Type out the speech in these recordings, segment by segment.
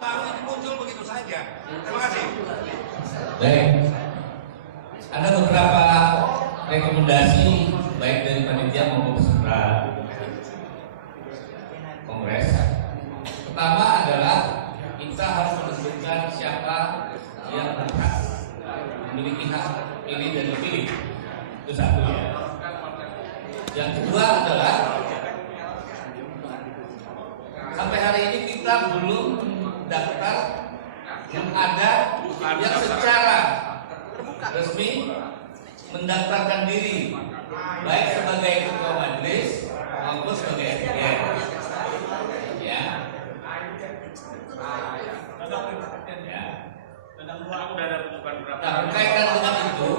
baru itu muncul begitu saja. Terima kasih. Baik, ada beberapa rekomendasi baik dari panitia maupun peserta kongres. Pertama adalah kita harus menentukan siapa yang berhak memiliki hak pilih dan dipilih. Itu satu ya. Yang kedua adalah sampai hari ini kita belum daftar yang ada yang secara resmi mendaftarkan diri baik sebagai ketua majelis maupun sebagai SPM. Ya. Nah, berkaitan dengan itu,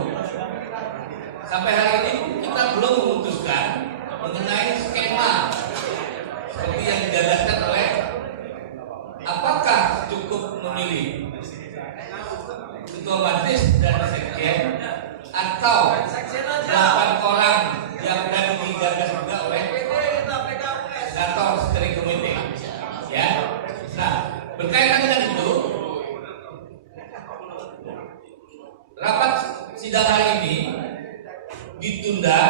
sampai hari ini kita belum memutuskan mengenai skema seperti yang digagaskan oleh apakah cukup memilih ketua majelis dan sekjen atau 8 orang yang tadi digagas juga oleh senator steering committee. Ya. Nah, berkaitan dengan itu, rapat sidang hari ini ditunda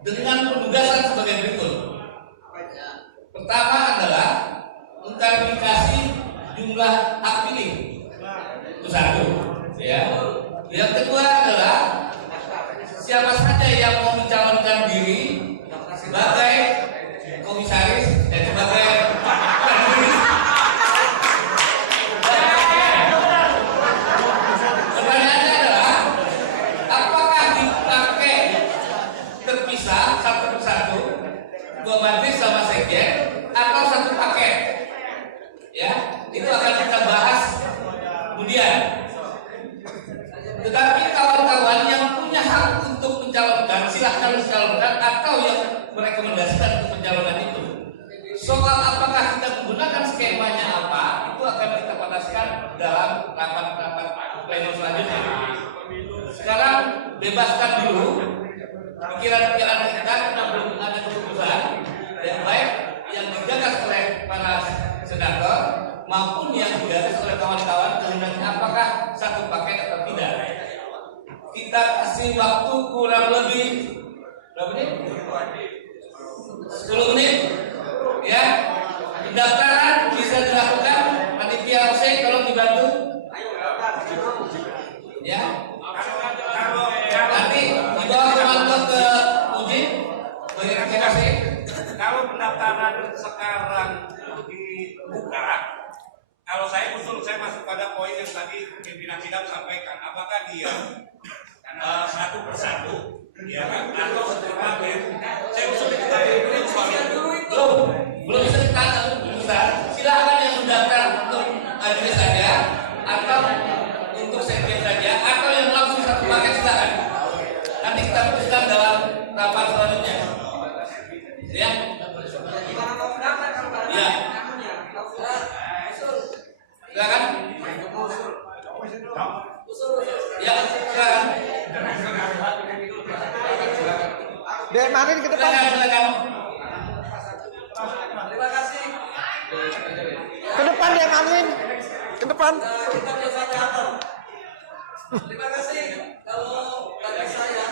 dengan penugasan sebagai berikut. Pertama adalah mengklarifikasi jumlah hak pilih. Itu satu, ya. Yang kedua adalah siapa saja yang mau mencalonkan diri sebagai komisaris dan sebagai majelis. Pertanyaannya adalah apakah dipakai terpisah satu persatu dua majelis sama sekjen atau satu paket? Ya, itu akan kita bahas kemudian. Tetapi kawan-kawan yang punya hak untuk mencalonkan silahkan mencalonkan atau yang merekomendasikan untuk pencalonan itu. Soal apakah kita menggunakan skemanya apa, itu akan kita panaskan dalam rapat-rapat pleno selanjutnya. Sekarang bebaskan dulu pikiran-pikiran kita karena belum ada keputusan yang baik yang digagas oleh para senator maupun yang digagas oleh kawan-kawan kehendaknya apakah satu paket atau tidak. Kita kasih waktu kurang lebih berapa menit? 10 menit. Ya. Pendaftaran bisa dilakukan. Panitia OC tolong dibantu. Ya. Nanti dibawa komando ke Ujin verifikasi. Kalau pendaftaran sekarang dibuka, kalau saya usul, saya masuk pada poin yang tadi pimpinan sidang sampaikan. Apakah dia satu persatu, ya kan? Atau satu paket? Saya usul kita belum bisa ditanya Ustaz. Silakan yang mendaftar untuk majelis saja atau untuk sekjen saja atau yang langsung satu paket silakan. Nanti kita putuskan dalam rapat selanjutnya. Ya. Ya. Silakan. Ya, silakan. Dek Marin ke depan. Silakan. Terima kasih. Ke depan Dek Marin. Ke depan. Kita bersama. Terima kasih. Kalau bagi saya,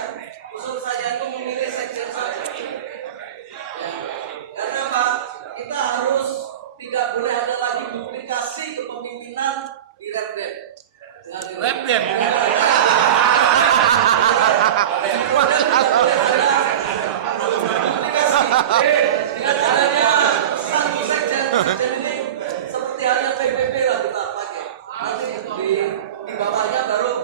usul saya itu memilih sekjen saja. Ya. Karena Pak, kita harus tidak boleh ada lagi duplikasi kepemimpinan di Repdem. Repdem. Dengan adanya satu sekjen ini seperti halnya PBB lah kita pakai. Nanti di bawahnya baru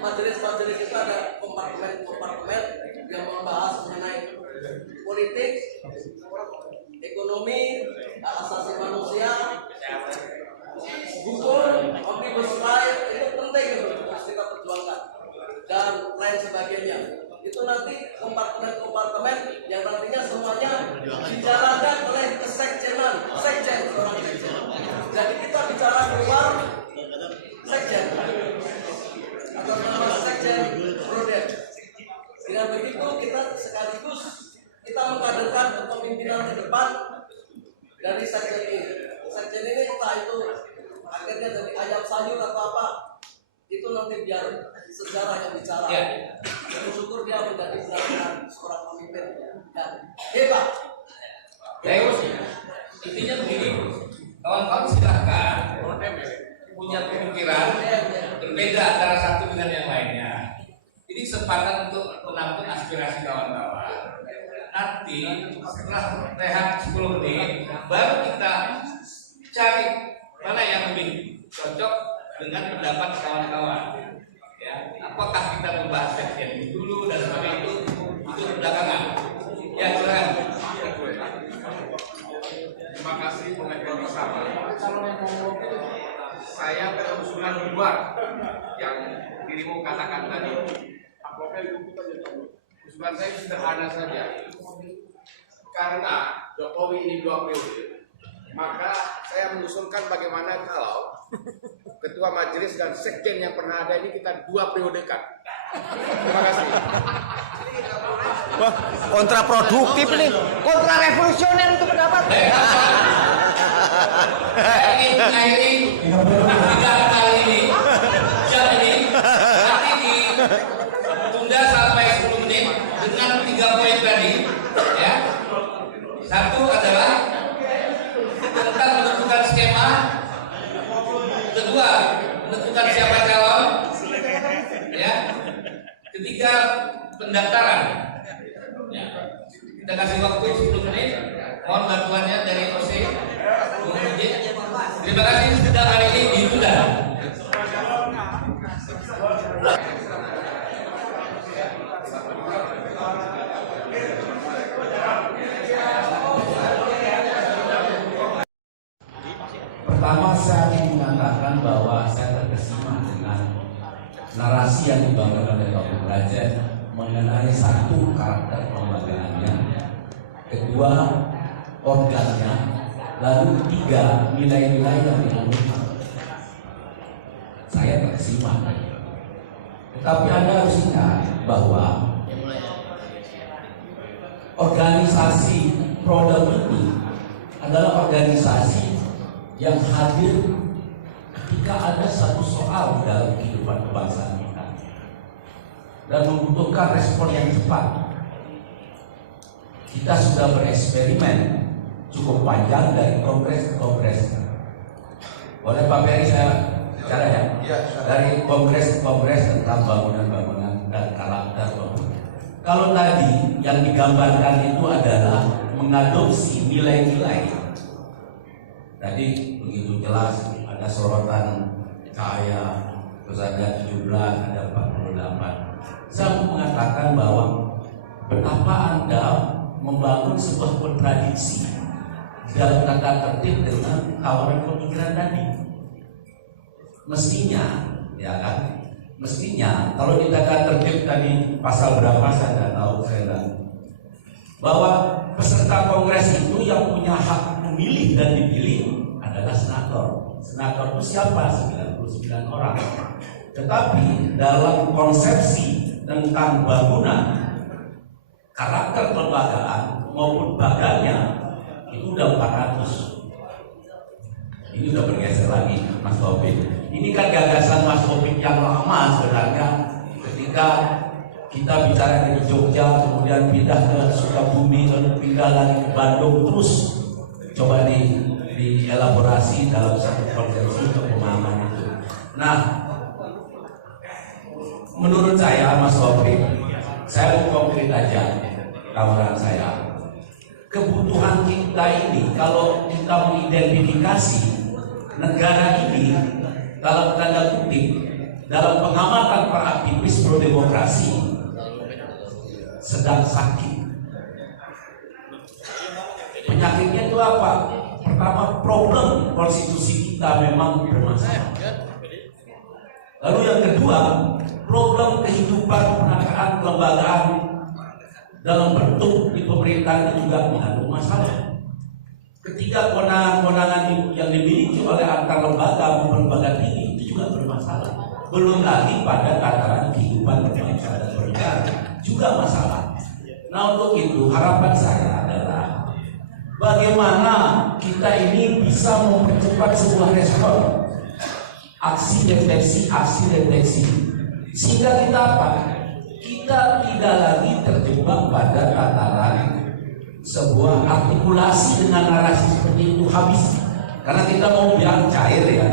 majelis-majelis itu ada kompartemen yang membahas mengenai politik, ekonomi, hak asasi manusia, hukum, omnibus law itu penting harus kita perjuangkan dan lain sebagainya. Itu nanti kompartemen yang nantinya semuanya dijalankan oleh kesekjenan, sekjen seorang sekjen. Jadi kita bicara keluar sekjen atau nama sekjen Prodem. Dengan begitu kita sekaligus kita mengkaderkan kepemimpinan ke depan dari sekjen ini. Sekjen ini entah itu akhirnya jadi ayam sayur atau apa, itu nanti biar sejarah yang bicara. Ya. Syukur dia menjadi benar-benar seorang pemimpin dan hebat. Ya, intinya begini, kawan-kawan silahkan punya pemikiran berbeda antara satu dengan yang lainnya. Ini kesempatan untuk menampung aspirasi kawan-kawan. Nanti setelah rehat 10 menit, baru kita cari mana yang lebih cocok dengan pendapat kawan-kawan. Ya, apakah kita membahas sekjen dulu dan sebagainya itu belakangan. Ya, silakan. Terima kasih pengajuan bersama. Saya berusulan di luar yang dirimu katakan tadi. Usulan saya sederhana saja. Karena Jokowi ini 2 periode, maka saya mengusulkan bagaimana kalau ketua majelis dan sekjen yang pernah ada ini kita 2 periodekan. Terima kasih. Wah, kontraproduktif nih, kontrarevolusioner itu pendapat. Saya ingin mengakhiri 3 kali ini, jam ini, nanti ditunda sampai 10 menit dengan 3 poin tadi. Ya, satu adalah tentang menentukan skema, kedua menentukan siapa calon, ya, ketiga pendaftaran. Ya. Kita kasih waktu 10 menit. Mohon bantuannya dari OC. Terima kasih sudah hari ini ditunda. Pertama saya ingin mengatakan bahwa saya terkesima dengan narasi yang dibangun oleh Pak Raja mengenai satu karakter kelembagaannya, kedua organnya, lalu tiga nilai-nilai yang dianut. Saya terkesima. Tetapi Anda harus ingat bahwa organisasi Prodam ini adalah organisasi yang hadir ketika ada satu soal di dalam kehidupan kebangsaan kita dan membutuhkan respon yang cepat. Kita sudah bereksperimen cukup panjang dari kongres ke kongres. Boleh Pak Ferry saya bicara ya? Dari kongres ke kongres tentang bangunan-bangunan dan karakter bangunan. Kalau tadi yang digambarkan itu adalah mengadopsi nilai-nilai. Tadi begitu jelas ada sorotan kaya, terus ada 17, ada 48. Saya mengatakan bahwa betapa Anda membangun sebuah kontradiksi dalam tata tertib dengan tawaran pemikiran tadi. Mestinya, ya kan? Mestinya kalau di tata tertib tadi pasal berapa saya tidak tahu, saya tidak. Bahwa peserta kongres itu yang punya hak memilih dan dipilih adalah senator. Senator itu siapa? 99 orang. Tetapi dalam konsepsi tentang bangunan, karakter kelembagaan maupun badannya itu udah 400. Ini udah bergeser lagi, Mas Taufik. Ini kan gagasan Mas Taufik yang lama sebenarnya. Ketika kita bicara dari Jogja, kemudian pindah ke Sukabumi, lalu pindah lagi ke Bandung, terus coba dielaborasi dalam satu konsepsi untuk pemahaman itu. Nah, menurut saya Mas Taufik, saya mau konkret aja tawaran saya. Kebutuhan kita ini, kalau kita mengidentifikasi negara ini dalam tanda kutip, dalam pengamatan para aktivis pro demokrasi sedang sakit. Penyakitnya itu apa? Pertama, problem konstitusi kita memang bermasalah. Lalu yang kedua, problem kehidupan penegakan kelembagaan dalam bentuk di pemerintahan juga mengandung masalah. Ketiga, kewenangan yang dimiliki oleh antar lembaga maupun lembaga tinggi itu juga bermasalah. Belum lagi pada tataran kehidupan berbangsa dan bernegara juga masalah. Nah, untuk itu harapan saya adalah bagaimana kita ini bisa mempercepat sebuah respon aksi deteksi. Sehingga kita apa? Kita tidak lagi terjebak pada tataran sebuah artikulasi dengan narasi seperti itu habis. Karena kita mau biar cair ya.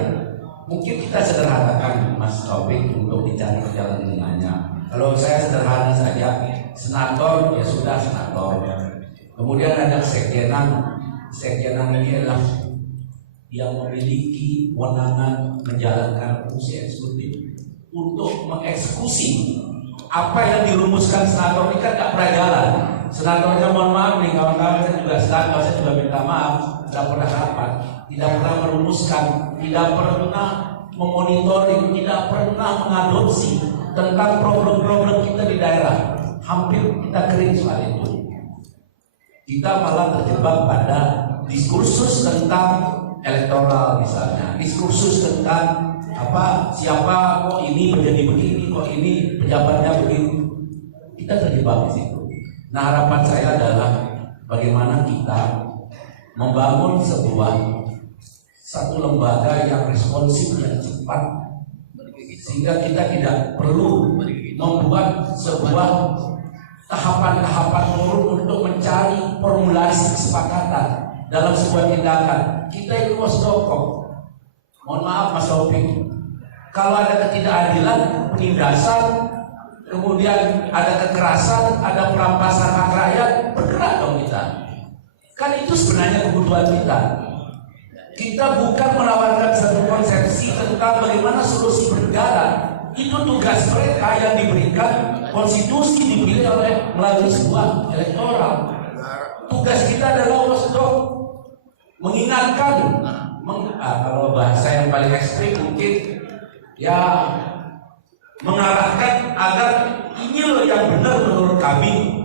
Mungkin kita sederhanakan Mas Taufik untuk dicari jalan tengahnya. Kalau saya sederhana saja, senator ya sudah senator. Kemudian ada sekjenan ini adalah yang memiliki kewenangan menjalankan fungsi eksekutif untuk mengeksekusi apa yang dirumuskan senator ini kan tidak pernah jalan. Senatornya mohon maaf nih kawan-kawan, saya juga senator, saya juga minta maaf, tidak pernah rapat, tidak pernah merumuskan, tidak pernah memonitoring, tidak pernah mengadopsi tentang problem-problem kita di daerah. Hampir kita kering soal itu. Kita malah terjebak pada diskursus tentang elektoral misalnya, diskursus tentang siapa kok ini menjadi begini, kok ini pejabatnya begini. Kita terjebak di situ. Nah, harapan saya adalah bagaimana kita membangun satu lembaga yang responsif, yang cepat, sehingga kita tidak perlu membuat sebuah tahapan-tahapan turun untuk mencari formulasi kesepakatan dalam sebuah tindakan. Kita itu wasdokok. Mohon maaf Mas Taufik, kalau ada ketidakadilan, penindasan, kemudian ada kekerasan, ada perampasan hak rakyat, bergerak dong kita. Kan itu sebenarnya kebutuhan kita. Kita bukan menawarkan satu konsepsi tentang bagaimana solusi bernegara. Itu tugas mereka yang diberikan konstitusi, dipilih melalui sebuah elektoral. Tugas kita adalah wasdok, mengingatkan, kalau bahasa yang paling ekstrim mungkin ya mengarahkan agar ini loh yang benar menurut kami.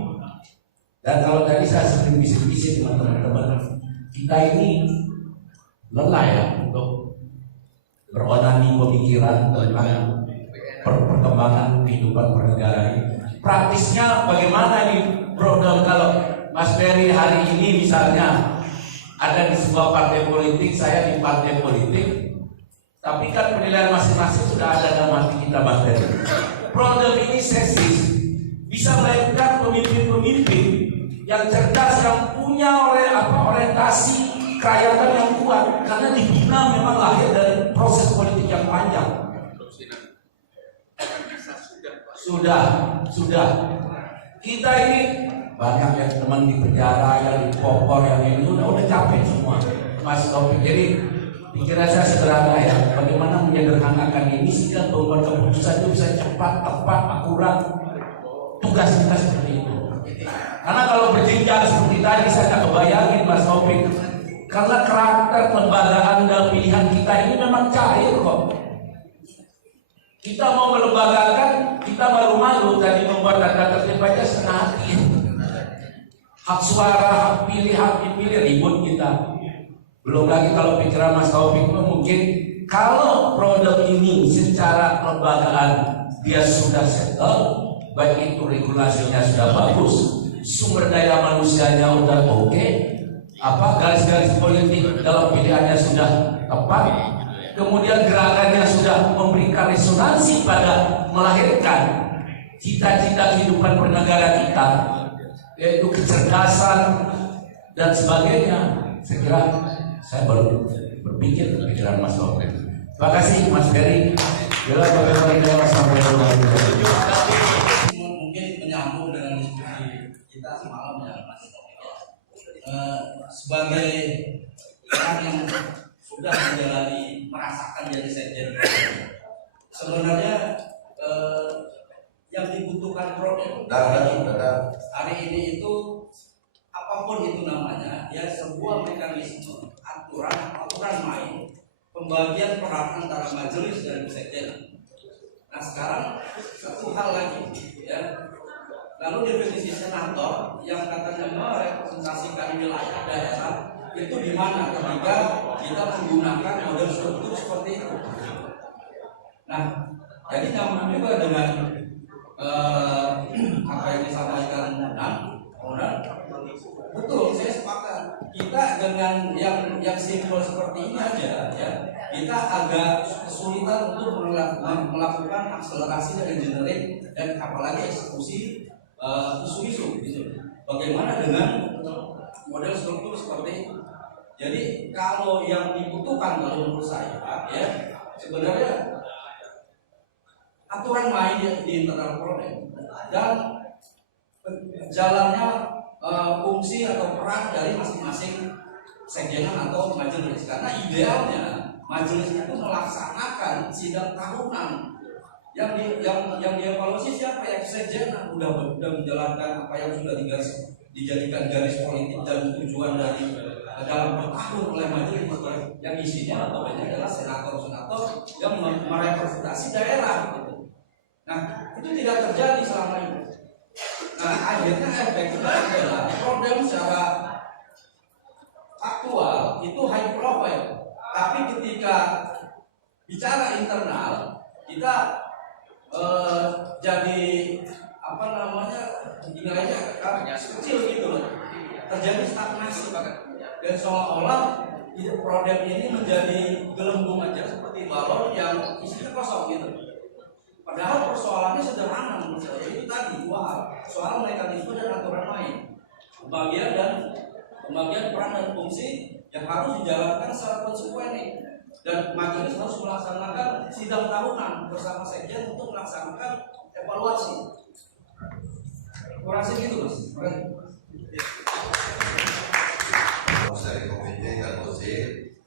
Dan kalau tadi saya sering bisik-bisik dengan teman-teman, kita ini lelah ya untuk beronani pemikiran tentang perkembangan kehidupan bernegara ini. Praktisnya bagaimana nih program kalau Mas Ferry hari ini misalnya ada di sebuah partai politik, saya di partai politik, tapi kan penilaian masing-masing sudah ada dalam hati kita Mas Ferry. Program ini sesis bisa melahirkan pemimpin-pemimpin yang cerdas, yang punya orientasi kerakyatan yang kuat, karena dibina memang lahir dari proses politik yang panjang. Sudah. Kita ini banyak yang teman di penjara, yang di popor, yang ini udah capek semua, Mas Taufik. Jadi pikiran saya sederhana ya, bagaimana menyederhanakan ini sehingga membuat keputusan itu bisa cepat, tepat, akurat. Tugas kita seperti itu. Karena kalau berjenjang seperti tadi saya tak kebayangin Mas Taufik. Karena karakter kelembagaan dan pilihan kita ini memang cair kok. Kita mau melembagakan, kita malu-malu tadi membuat tanda tertib aja setengah hati. Hak suara, hak dipilih ribut kita. Belum lagi kalau pikiran Mas Taufik mungkin kalau produk ini secara kelembagaan dia sudah settle, baik itu regulasinya sudah bagus, sumber daya manusianya udah oke, garis-garis politik dalam pilihannya sudah tepat, kemudian gerakannya sudah memberikan resonansi pada melahirkan cita-cita kehidupan bernegara kita, yaitu kecerdasan dan sebagainya. Saya kira saya baru berpikir pikiran Mas Taufik. Terima kasih Mas Ferry. Mungkin menyambung dengan diskusi kita semalam ya Mas Taufik. Sebagai orang yang sudah merasakan jadi sekjen, sebenarnya yang dibutuhkan produk hari ini itu apapun itu namanya ya, sebuah mekanisme aturan main pembagian peran antara majelis dan sekjen. Nah sekarang satu hal lagi ya, lalu definisi senator yang katanya merepresentasikan wilayah daerah itu di mana ketika kita menggunakan model struktur seperti itu. Nah, jadi nyambung juga dengan apa yang disampaikan Onan. Betul, saya sepakat. Kita dengan yang simpel seperti ini aja, ya, kita agak kesulitan untuk melakukan akselerasi dan engineering dan apalagi eksekusi isu-isu. Gitu. Bagaimana dengan model struktur seperti itu? Jadi kalau yang dibutuhkan kalau menurut saya, ya, sebenarnya aturan main di internal Prodem dan jalannya fungsi atau peran dari masing-masing sekjenan atau majelis. Karena idealnya majelis itu melaksanakan sidang tahunan yang dievaluasi siapa ya, sekjenan udah menjalankan apa yang sudah dijadikan garis politik dan tujuan dari dalam bertahun oleh majelis, yang isinya atau adalah senator-senator yang merepresentasi daerah gitu. Nah, itu tidak terjadi selama ini. Nah, akhirnya efeknya adalah problem secara aktual itu high profile, tapi ketika bicara internal kita jadi apa namanya, nilainya kecil gitu loh, terjadi stagnasi dan seolah-olah problem ini menjadi gelembung aja seperti balon yang isinya kosong gitu. Padahal persoalannya sederhana menurut saya, itu tadi dua hal, soal mekanisme dan aturan main, pembagian peran dan fungsi yang harus dijalankan secara konsekuen dan majelis harus melaksanakan sidang tahunan bersama sekjen untuk melaksanakan evaluasi. Kurang gitu mas. Dari komite dan OC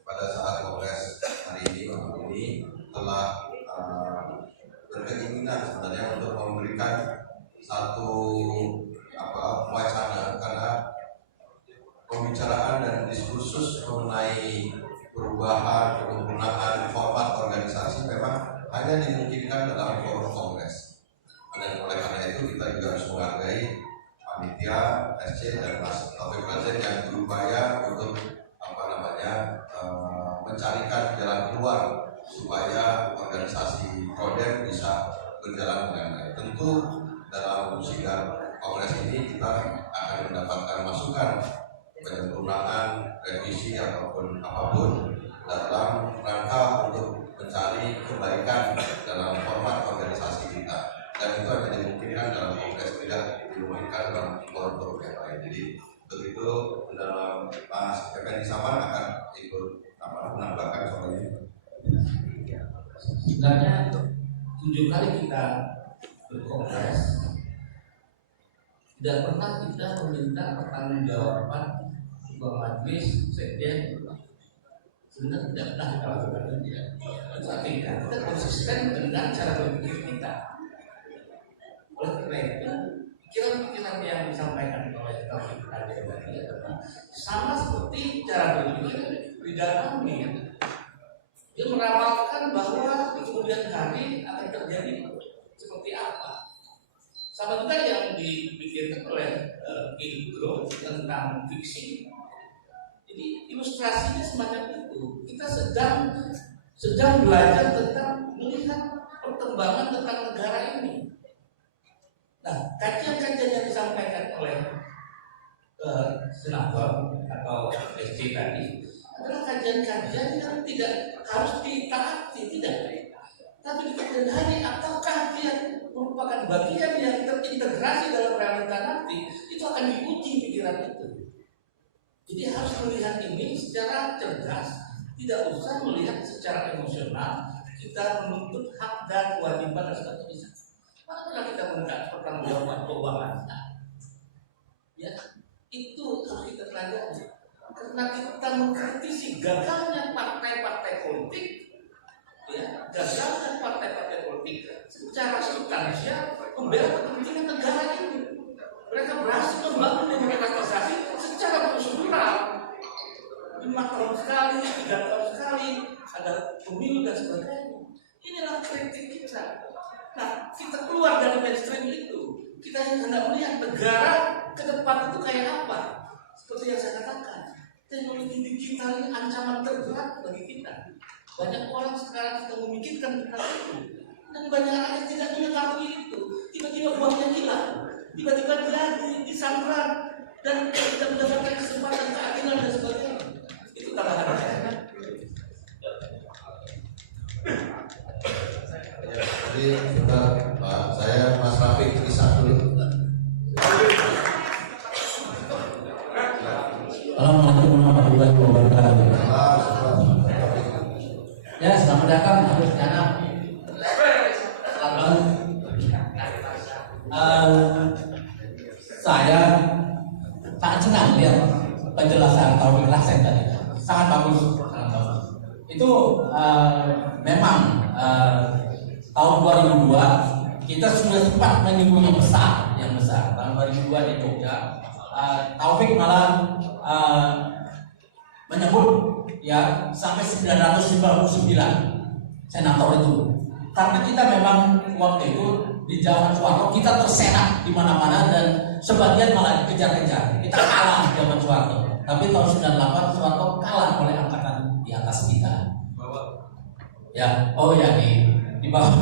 pada saat kongres hari ini malam ini telah berkeinginan sebenarnya untuk memberikan satu wacana, karena pembicaraan dan diskursus mengenai perubahan penggunaan format organisasi memang hanya dimungkinkan dalam forum kongres. Dan oleh karena itu kita juga harus menghargai panitia, SC dan Mas Taufik Razak yang berupaya untuk mencarikan jalan keluar supaya organisasi Prodem bisa berjalan dengan baik. Tentu dalam sidang kongres ini kita akan mendapatkan masukan, penyempurnaan, revisi ataupun apapun dalam rangka untuk mencari kebaikan dalam format organisasi kita. Dan itu akan dimungkinkan dalam kongres, tidak dimungkinkan dalam forum-forum yang lain. Jadi begitu dalam Mas Effendi Saman akan ikut menambahkan soal ini. Sebenarnya 7 kali kita berkongres tidak pernah kita meminta pertanggungjawaban ketua majelis, sekjen. Sebenarnya tidak pernah kita lakukan. Itu artinya kita konsisten dengan cara berpikir kita. Oleh karena itu, pikiran-pikiran yang disampaikan oleh Taufik tadi adalah sama seperti cara berpikir Ridwan Kamil. Dia meramalkan bahwa di kemudian hari akan terjadi seperti apa. Sama juga yang dipikirkan oleh Gilbro tentang fiksi. Jadi ilustrasinya semacam itu. Kita sedang belajar tentang melihat perkembangan tentang negara ini. Nah, kajian-kajian yang disampaikan oleh senator atau SC tadi adalah kajian-kajian yang tidak harus ditaati, tidak. Tapi di kemudian hari, apakah dia merupakan bagian yang terintegrasi dalam realita nanti, itu akan diuji pikiran itu. Jadi harus melihat ini secara cerdas, tidak usah melihat secara emosional. Kita menuntut hak dan kewajiban dan sebagainya. Mana kita minta pertanggungjawaban keuangannya? Ya, itu harus kita pelajari. Karena kita mengkritisi gagalnya partai-partai politik, ya, gagalnya partai-partai politik secara substansial membela kepentingan negara ini. Mereka berhasil membangun demokratisasi secara prosedural. 5 tahun sekali, 3 tahun sekali, ada pemilu dan sebagainya. Inilah kritik kita. Nah, kita keluar dari mainstream itu. Kita hendak melihat negara ke depan itu kayak apa. Seperti yang saya katakan, teknologi digital ini ancaman terberat bagi kita. Banyak orang sekarang sedang memikirkan tentang itu, dan banyak rakyat tidak mengetahui itu. Tiba-tiba uangnya hilang, tiba-tiba dia disandra dan tidak mendapatkan kesempatan keadilan dan sebagainya. Itu tambahan saya. Jadi sudah Pak, saya Mas Rafiq bisa dulu. Assalamualaikum warahmatullahi wabarakatuh. Ya, selamat datang Harus Anak. Selamat. Saya sangat senang lihat penjelasan Taufik Rasen tadi. Sangat bagus, sangat bagus. Itu memang tahun 2002 kita sudah sempat menyinggung yang besar. Tahun 2002 di Jogja, Taufik malah menyebut ya sampai 999 senator itu. Karena kita memang waktu itu di zaman Soeharto kita terserak di mana-mana dan sebagian malah dikejar-kejar. Kita kalah di zaman Soeharto. Tapi tahun 98 Soeharto kalah oleh angkatan di atas kita. Ya, oh ya di bawah.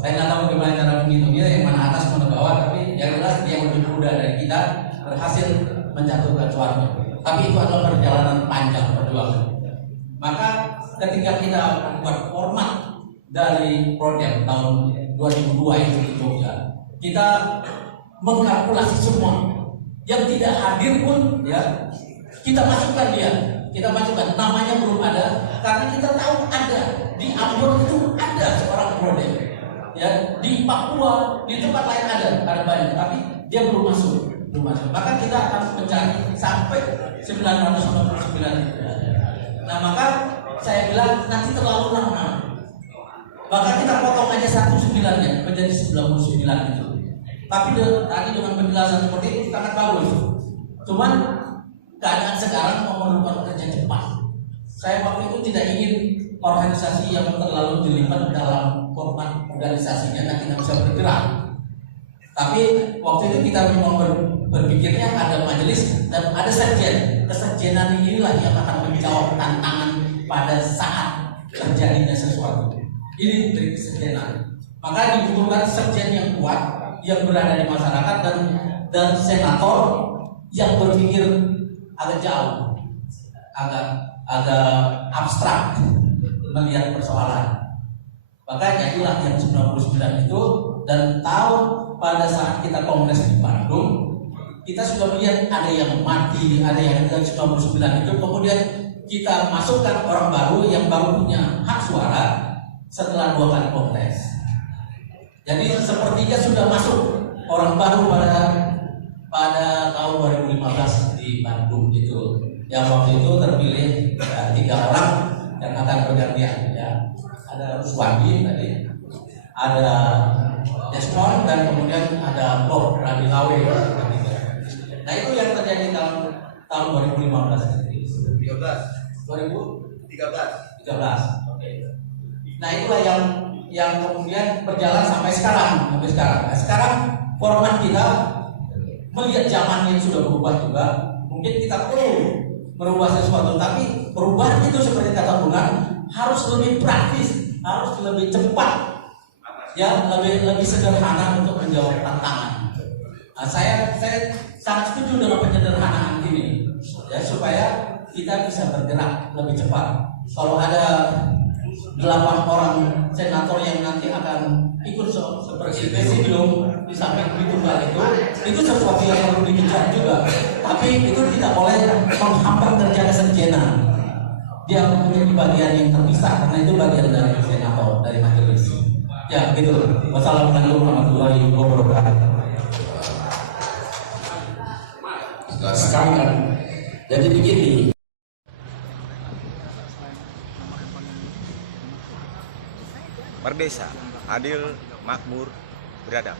Saya nggak tahu bagaimana cara menghitungnya, yang mana atas mana bawah. Tapi yang jelas dia lebih muda dari kita berhasil menjatuhkan Soeharto. Tapi itu adalah perjalanan panjang perjuangan. Maka ketika kita membuat format dari proyek tahun 2002 itu di Jogja, kita mengkalkulasi semua yang tidak hadir pun ya kita masukkan dia, kita masukkan namanya belum ada karena kita tahu ada di Ambon itu ada seorang proyek ya, di Papua di tempat lain ada banyak tapi dia belum masuk. Maka kita harus mencari sampai 999. Nah maka saya bilang nanti terlalu lama. Maka kita potong aja 19-nya menjadi 99 itu. Tapi tadi dengan penjelasan seperti itu sangat bagus. Cuman keadaan sekarang memerlukan kerja cepat. Saya waktu itu tidak ingin organisasi yang terlalu dilibat dalam format organisasinya dan kita bisa bergerak. Tapi waktu itu kita memang berpikirnya ada majelis dan ada sekjen. Kesekjenan inilah yang akan menjawab tantangan pada saat terjadinya sesuatu. Ini dari kesekjenan. Maka dibutuhkan sekjen yang kuat, yang berada di masyarakat dan senator yang berpikir agak jauh, agak abstrak melihat persoalan. Makanya itulah yang 99 itu dan tahun pada saat kita kongres di Bandung, kita sudah melihat ada yang mati, ada yang 99 itu, kemudian kita masukkan orang baru yang baru punya hak suara setelah 2 kali kongres. Jadi sepertiga sudah masuk orang baru pada tahun 2015 di Bandung itu. Yang waktu itu terpilih 3 orang yang akan bergantian ya. Ada Ruswandi tadi, ada Desmond dan kemudian ada Bob Radilawe. Nah itu yang terjadi tahun 2015. 2013. Oke. Nah itulah yang kemudian berjalan sampai sekarang. Nah, sekarang format kita melihat zaman yang sudah berubah juga. Mungkin kita perlu merubah sesuatu, tapi perubahan itu seperti kata Bungan harus lebih praktis, harus lebih cepat, ya lebih sederhana untuk menjawab tantangan. Nah, saya sangat setuju dengan penyederhanaan ini, ya supaya kita bisa bergerak lebih cepat. Kalau ada 8 orang senator yang nanti akan ikut seperti presidium di samping tunggal itu sesuatu yang perlu dikejar juga. Tapi itu tidak boleh menghambat kerja kesekjenan. Dia mempunyai bagian yang terpisah karena itu bagian dari senator dari majelis. Ya gitu. Wassalamualaikum warahmatullahi wabarakatuh. Sekarang jadi begini. Merdesa, adil, makmur, beradab.